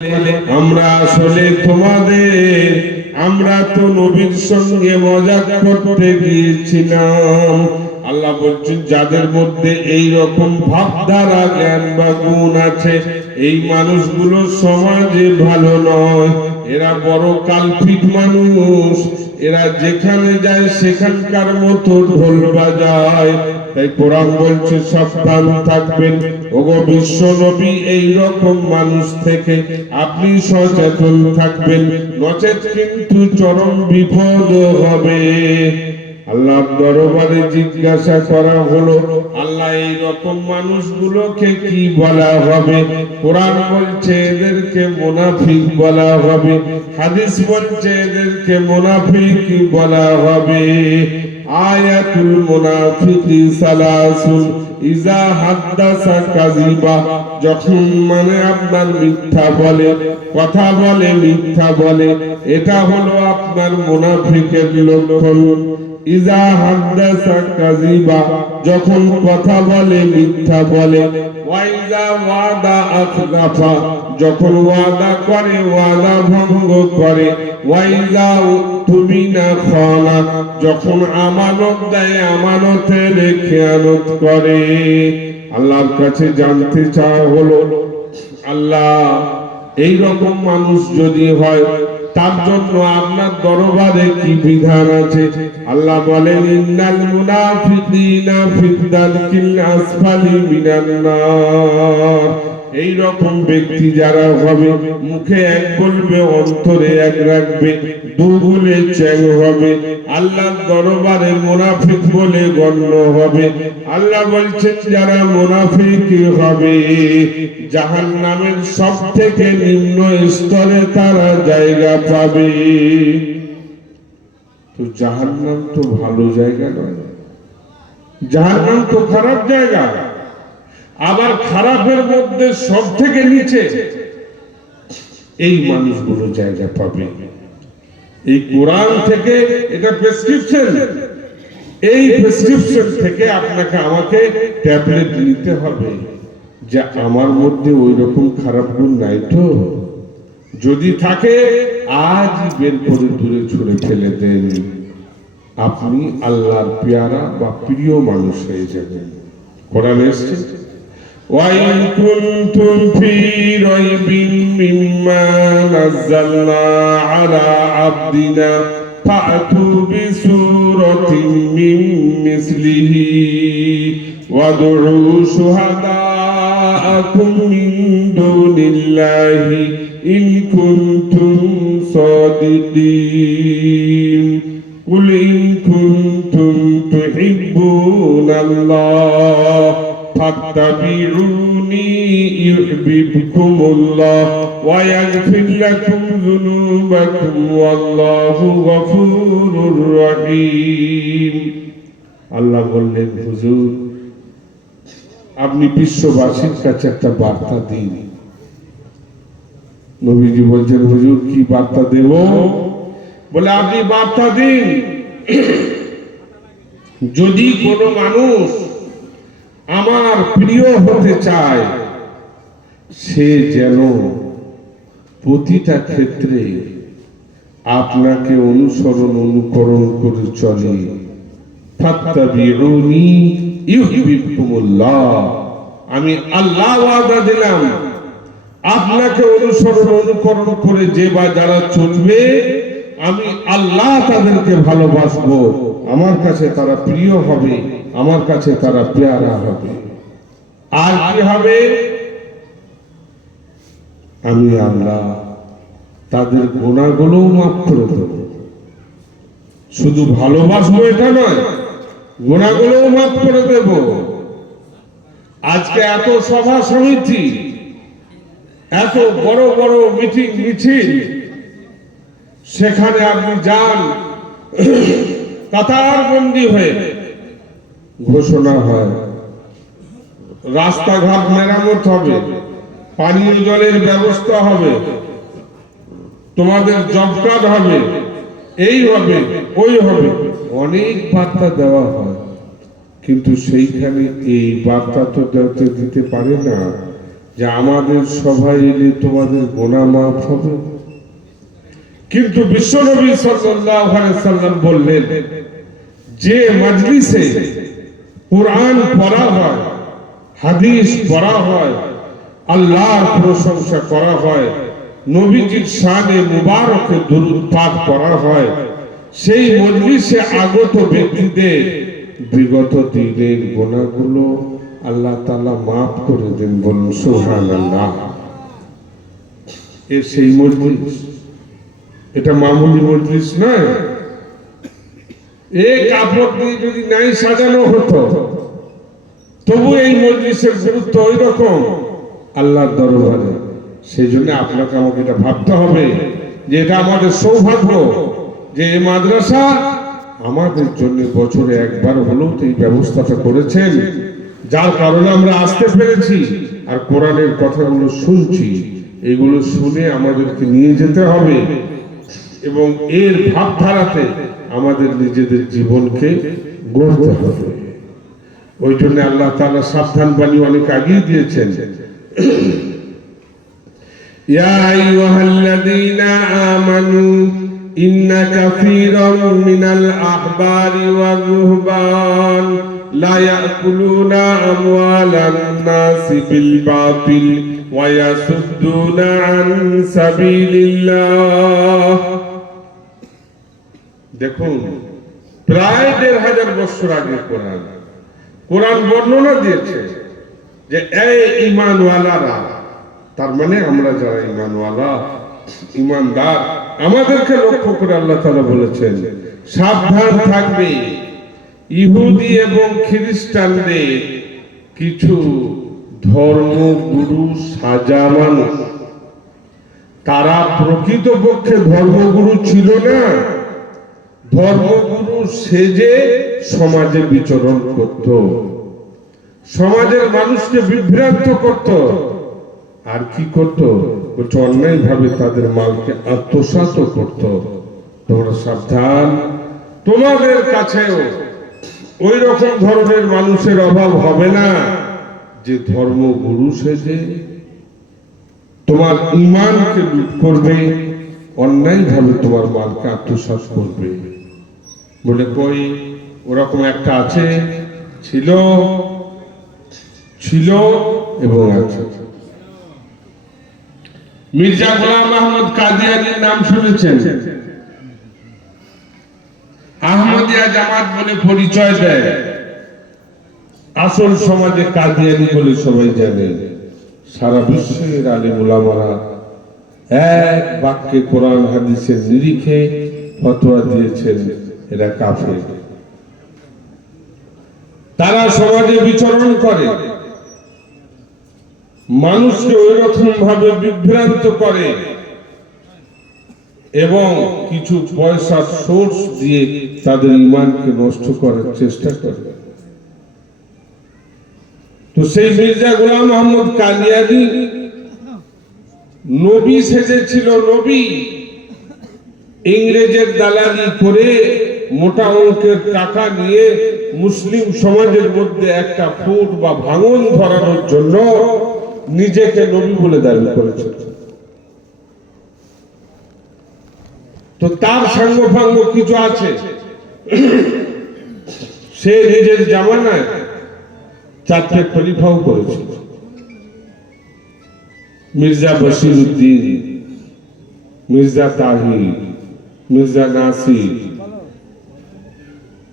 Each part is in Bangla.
আমরা আসলে তোমাদের আমরা তো নবীর সঙ্গে মজা করতে গিয়েছিলাম। আল্লাহ বলছেন যাদের মধ্যে এই রকম ভাবধারা জ্ঞান বা গুণ আছে এই মানুষগুলো সমাজে ভালো নয়, এরা বড় কালপিট মানুষ, এরা যেখানে যায় সেখানকার মতো ঢোল বাজায়। তাই কোরআন বলছে সাবধান থাকবেন ওগো বিশ্ব নবী, এই রকম মানুষ থেকে আপনি সচেতন থাকবেন, নচেত কিন্তু চরম বিপদ হবে। আল্লাহ দরবারে জিজ্ঞাসা করা হলো, আল্লাহ এই রকম মানুষগুলোকে কি বলা হবে? কোরআন বলছে এদেরকে মুনাফিক বলা হবে, হাদিস বলছে এদেরকে মুনাফিক বলা হবে। আয়াতুল মুনাফিকি সালাসুন ইজা হাদাসা কাযিবা, যখন মানে আপনার মিথ্যা বলে, কথা বলে, মিথ্যা বলে, এটা হলো আপনার মুনাফিকের লক্ষণ। ইজা হাদাসা কাযিবা, যখন কথা বলে মিথ্যা বলে। ওয়াইজা ওয়াদা আখলাফা, যখন ওয়াদা করে ওয়াদা ভঙ্গ করে। ওয়াইজা তুমিনা খানা, যখন আমানত দেয় আমানতের খেয়ানত করে। আল্লাহর কাছে জানতে চাওয়া হলো, আল্লাহ এই রকম মানুষ যদি হয় তার জন্য আপনার দরবারে কি বিধান আছে? আল্লাহ বলেন ইন্নাল মুনাফিকিনা ফিদ দারকিল আসফালি মিনান নার। এই রকম ব্যক্তি যারা হবে, মুখে এক বলবে অন্তরে এক রাখবে, দুগুলে চ্যাং হবে, আল্লাহর দরবারে মুনাফিক বলে গণ্য হবে। আল্লাহ বলছেন যারা মুনাফিক হবে জাহান্নামের সবথেকে নিম্ন স্তরে তারা জায়গা পাবে। তো জাহান্নাম তো ভালো জায়গা নয়, জাহান্নাম তো খারাপ জায়গা। আবার খারাপের মধ্যে সব থেকে নিচে এই মানুষগুলো জায়গা পাবে। এই কোরআন থেকে এটা প্রেসক্রিপশন, এই প্রেসক্রিপশন থেকে আপনাকে আমাকে ট্যাবলেট নিতে হবে যে আমার মধ্যে ওই রকম খারাপ গুণ নাই তো। যদি থাকে আজই বের করে দূরে ছুঁড়ে ফেলে দেন, আপনি আল্লাহর পেয়ারা বা প্রিয় মানুষ হয়ে যাবেন। কোরআনে এসেছে وَإِن كُنتُمْ فِي رَيْبٍ مِّمَّا نَزَّلْنَا عَلَى عَبْدِنَا فَأْتُوا بِسُورَةٍ مِّن مِّثْلِهِ وَادْعُوا شُهَدَاءَكُم مِّن دُونِ اللَّهِ إِن كُنتُمْ صَادِقِينَ قُلْ إِن كُنتُمْ تُحِبُّونَ اللَّهَ فاتبعوني يحببكم الله ويغفر لكم ذنوبكم والله غفور رحيم। আল্লাহ বললেন হুজুর আপনি বিশ্ববাসীর কাছে একটা বার্তা দিন। নবীজি বলছেন হুজুর কি বার্তা দেব? বলে আপনি বার্তা দিন যদি কোনো মানুষ আমার প্রিয় হতে চায় সে যেন প্রতিটা ক্ষেত্রে আপনাকে অনুসরণ অনুকরণ করে চলে। ফাত্তাবিউনি ইউহিব্বুকুমুল্লাহ, আমি আল্লাহ ওয়াদা দিলাম আপনাকে অনুসরণ অনুকরণ করে যে বা যারা চলবে আমি আল্লাহ তাদেরকে ভালোবাসবো, আমার কাছে তারা প্রিয় হবে, আমার কাছে তারা পেয়ারা হবে। আর কি হবে? আমি আল্লাহ তাদের গুনাহগুলো মাফ করে দেব। শুধু ভালোবাসবো এটা নয়, গুনাহগুলো মাফ করে দেব। আজকে এত সভা সমিতি, এত বড় বড় মিটিং মিছিল, সেখানে আপনি যান কাতারবন্দি হয়ে ঘোষণা হয় রাস্তাঘাট মেরামত হবে, পানীয় জলের ব্যবস্থা হবে, তোমাদের জব কার্ড হবে, এই হবে ওই হবে, অনেক বার্তা দেওয়া হয়। কিন্তু সেইখানে এই বার্তা তো দিতে পারে না যে আমাদের সবাই এলে তোমাদের গুনাহ মাফ হবে, কিন্তু বিশ্বনবী সাল্লাল্লাহু আলাইহি সাল্লাম বললেন যে মজলিসে কুরআন পড়া হয়, হাদিস পড়া হয়, আল্লাহর প্রশংসা করা হয়, নবীজির শানে মুবারকে দুরূদ পাঠ করা হয়, সেই মজলিসে আগত ব্যক্তিদের বিগত দিনের গুনাহগুলো আল্লাহ তাআলা মাফ করে দেন। বলুন সুবহানাল্লাহ। এর সেই মজলিস, এটা মামুলি মজলিস নয়। এই কাপড় দিয়ে যদি নাই সাজানো হতো, তবু এই মজলিসের গুরুত্ব ওই রকম আল্লাহর দরবারে। সেই জন্য আপনাকে আমাকে এটা ভাবতে হবে যে এটা আমাদের সৌভাগ্য যে এই মাদ্রাসা আমাদের জন্য বছরে একবার হলেও এই ব্যবস্থাটা করেছেন, যার কারণে আমরা আসতে পেরেছি আর কোরআনের কথাগুলো শুনছি। এগুলো শুনে আমাদেরকে নিয়ে যেতে হবে এবং এর ভাবধারাতে আমাদের নিজেদের জীবনকে গড়তে হবে। ওই জন্য আল্লাহ তাআলা সাবধান বাণী অনেক আগেই দিয়েছেন। ইয়া আইয়ুহাল্লাযীনা আমানু ইন্না কাসীরাম মিনাল আহবারি ওয়ার রুহবান লা ইয়াকুলুনা আমওয়ালান নাসি বিল বাতিল ওয়া ইয়াসুদ্দুনা আন সাবিলিল্লাহ। দেখুন, প্রায় ১৫০০ বছর আগে কোরআন বর্ণনা দিয়েছে যে এই ঈমানওয়ালারা, তার মানে আমরা যারা ঈমানওয়ালা, ঈমানদার, আমাদেরকে লক্ষ্য করে আল্লাহ তাআলা বলেছেন সাবধান থাকবে ইহুদি এবং খ্রিস্টানদের কিছু ধর্মগুরু সাজা মানুষ। তারা প্রকৃতপক্ষে ধর্মগুরু ছিল না, ধর্মগুরু সেজে সমাজে বিচরণ করত, সমাজের মানুষকে বিভ্রান্ত করত। আর কি করত? অন্যায় ভাবে তাদের মালকে আত্মসাৎ করত। তোমরা সাবধান, তোমাদের কাছেও ওই রকম ধরনের মানুষের অভাব হবে না যে ধর্মগুরু সেজে তোমার ঈমানকে লুট করবে, অন্যায় ভাবে তোমার মালকে আত্মসাৎ করবে। বলে কই ওরকম একটা আছে, ছিল এবং আছে। মির্জা গোলাম আহমদ কাদিয়ানীর নাম শুনেছেন? আহমদিয়া জামাত বলে পরিচয় দেয়, আসল সমাজে কাদিয়ানী বলে সবাই জানে। সারা বিশ্বের আলেম উলামারা এক বাক্যে কোরআন হাদিসের নিরিখে ফতোয়া দিয়েছেন এরা কাফের। তারা সমাজে বিচরণ করে, মানুষকে ওই রকম ভাবে বিভ্রান্ত করে এবং কিছু পয়সার সোর্স দিয়ে তাদের ঈমানকে নষ্ট করার চেষ্টা করে। তো সেই মির্জা গোলাম আহমদ কাদিয়ানী নবী সেজেছিল, নবী। ইংরেজের দালালি করে মোটা অঙ্কের টাকা নিয়ে মুসলিম সমাজের মধ্যে একটা ফুট বা ভাঙন ধরানোর জন্য নিজেকে নবী বলে দাবি করেছে। তো তার সাঙ্গপাঙ্গ কিছু আছে। সে নিজের জামানায় 4টে খলিফাও করেছে। মির্জা বশিরউদ্দিন, মির্জা তাহির, মির্জা নাসির,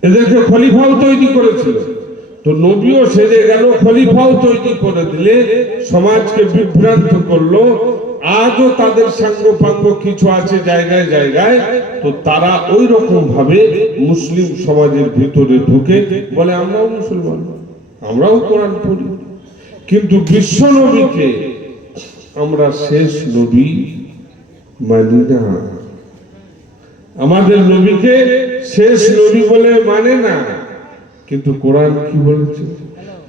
এদেরকে খলিফাও তৈরি করেছিল। তো নবীও সেজে গেল, খলিফাও তৈরি করে দিলে সমাজকে বিভ্রান্ত করলো। আজও তাদের সাঙ্গপাঙ্গ কিছু আছে জায়গায় জায়গায়। তো তারা ওই রকম ভাবে মুসলিম সমাজের ভিতরে ঢুকে বলে আমরাও মুসলমান, আমরাও কোরআন পড়ি, কিন্তু বিশ্ব নবীকে আমরা শেষ নবী মানি না। আমাদের নবীকে শেষ নবী বলে মানে না। কিন্তু কোরআন কি বলেছে?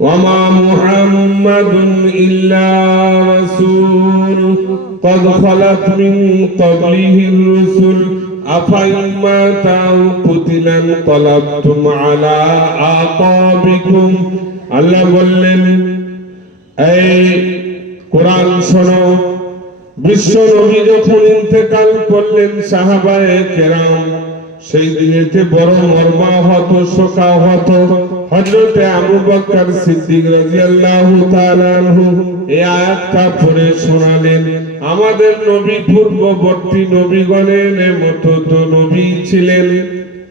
ওয়ামা মুহাম্মাদুন ইল্লা রাসূল قد خلت من قبله الرسل أفإما قتل انقلبتم على أعقابكم। আল্লাহ বললেন এই কোরআন শোনো। বিশ্ব নবী যখন ইন্তেকাল করলেন, সাহাবায়ে কেরাম সেই দিনেতে বড় মর্মাহত শোকাহত। হযরতে আবু বকর সিদ্দিক রাদিয়াল্লাহু তাআলা আনহু এই আয়াতটা পড়ে শোনালেন, আমাদের নবী পূর্ববর্তী নবীগণের মতো তো নবী ছিলেন,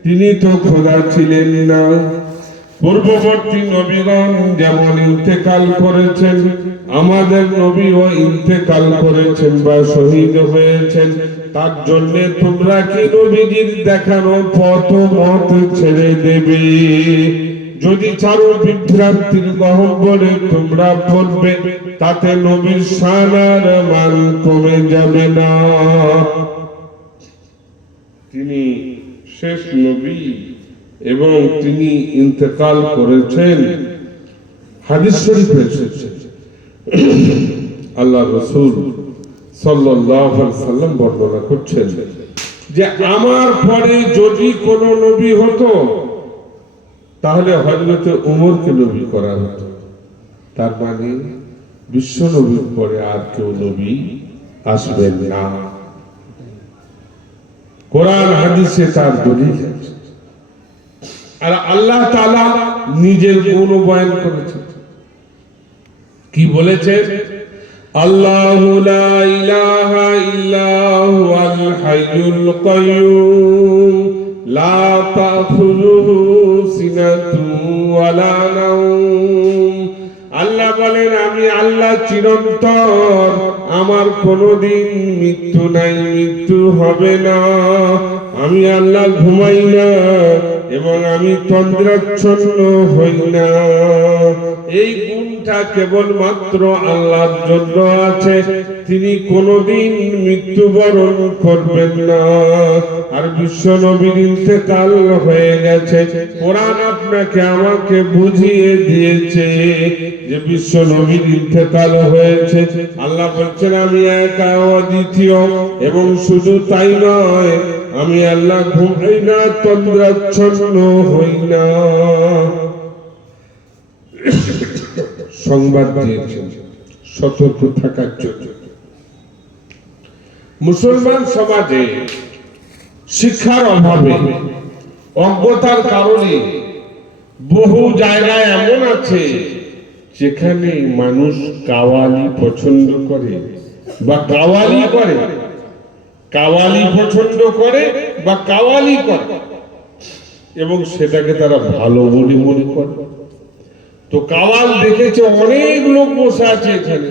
তিনি তো খোদা ছিলেন না। পূর্ববর্তী নবীগণ যেমন ইন্তেকাল করেছেন, আমাদের নবীও ইন্তেকাল করেছেন বা শহীদ হয়েছেন। তার জন্য তোমরা কি নবীজির দেখানো পথ মত ছেড়ে দেবে? যদি চারো বিভ্রান্তির গহ্বরে তোমরা পড়বে, তাতে নবীর শান আর মান কমে যাবে না। তিনি শেষ নবী এবং তিনি ইন্তেকাল করেছেন। হাদিস শরীফে এসেছে, আল্লাহ রাসূল সাল্লাল্লাহু আলাইহি সাল্লাম বর্ণনা করছেন যে আমার পরে যদি কোন নবী হতো, তাহলে হযরতে ওমরকে নবী করা হতো। তার মানে বিশ্ব নবীর পরে আর কেউ নবী আসবেন না। কোরআন হাদিসে তার দলিল আছে। আর আল্লাহ তাআলা নিজের গুণ বয়ান করেছেন। কি বলেছেন? আল্লাহু লা ইলাহা ইল্লা হুয়াল হাইয়ুল কাইয়্যুম লা তাখুযুহু সিনাতুন ওয়ালা নাওম। আল্লাহ বলেন, আমি আল্লাহ চিরন্তন, আমার কোনদিন মৃত্যু নাই, মৃত্যু হবে না। আমি আল্লাহ ঘুমাই না এবং আমি তন্দ্রাচ্ছন্ন হই না। এই গুণটা কেবলমাত্র আল্লাহর জন্য আছে। তিনি কোনদিন মৃত্যুবরণ করবেন না। আর বিশ্ব নবীর ইন্তেকাল হয়ে গেছে। কোরআন আপনাকে আমাকে বুঝিয়ে দিয়েছে যে বিশ্ব নবীর ইন্তেকাল হয়েছে। আল্লাহ বলছেন, আমি একা অদ্বিতীয়, এবং শুধু তাই নয়, আমি আল্লাহ ঘুমাই না, তন্দ্রাচ্ছন্ন হই না। সংবাদ দিয়েছেন সতর্ক থাকার জন্য। মুসলমান সমাজে শিক্ষার অভাবে, অজ্ঞতার কারণে বহু জায়গায় এমন আছে যেখানে মানুষ কাওয়ালি পছন্দ করে বা কাওয়ালি করে, কাওয়ালি পছন্দ করে বা কাওয়ালি করে, এবং সেটাকে তারা ভালো বলে মনে করে। তো কাওয়াল দেখেছে অনেক লোক বসে আছে এখানে,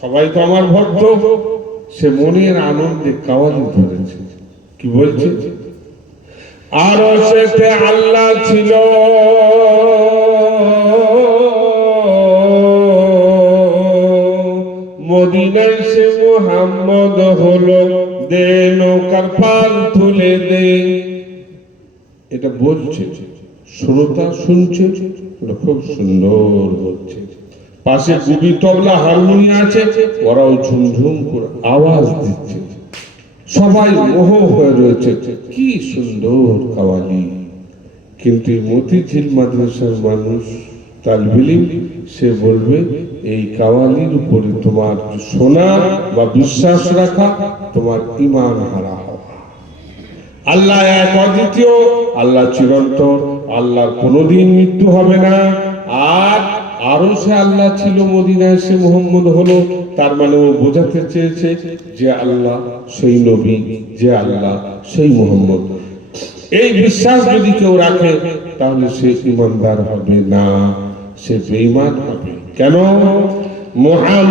সবাই তো আমার ভক্ত, সে মনের আনন্দে কাওয়ালি ধরেছে। কি বলছে? আরশেতে আল্লাহ ছিল, মদিনায় সে মুহাম্মদ হলো, দে নৌকার পাল তুলে দে। এটা বলছে, শ্রোতা শুনছে, ওটা খুব সুন্দর বলছে। পাশে গুবি তবলা হারমোনিয়াম আছে, ওরাও ঝুমঝুম করে আওয়াজ দিচ্ছে। সবাই মোহ হয়ে রয়েছে, কি সুন্দর কাওয়ালি। কিন্তু মতিঝিল মাদ্রাসার মানুষ, তালবে ইলম, সে বলবে এই কাওয়ালির উপরে তোমার শোনা বা বিশ্বাস রাখা তোমার ঈমান হারা হওয়া। আল্লাহ এক অদ্বিতীয়, আল্লাহ চিরন্তন, আল্লাহর কোনোদিন মৃত্যু হবে না। আর আরো সে আল্লাহ ছিল, মদিনায় সে মুহাম্মদ হলো। তার মানে ও বোঝাতে চেয়েছে যে আল্লাহ সেই নবী, যে আল্লাহ সেই মুহাম্মদ। এই বিশ্বাস যদি কেউ রাখে, তাহলে সে ঈমানদার হবে না, সে বেঈমান হবে। কেন? মুহাম্মদ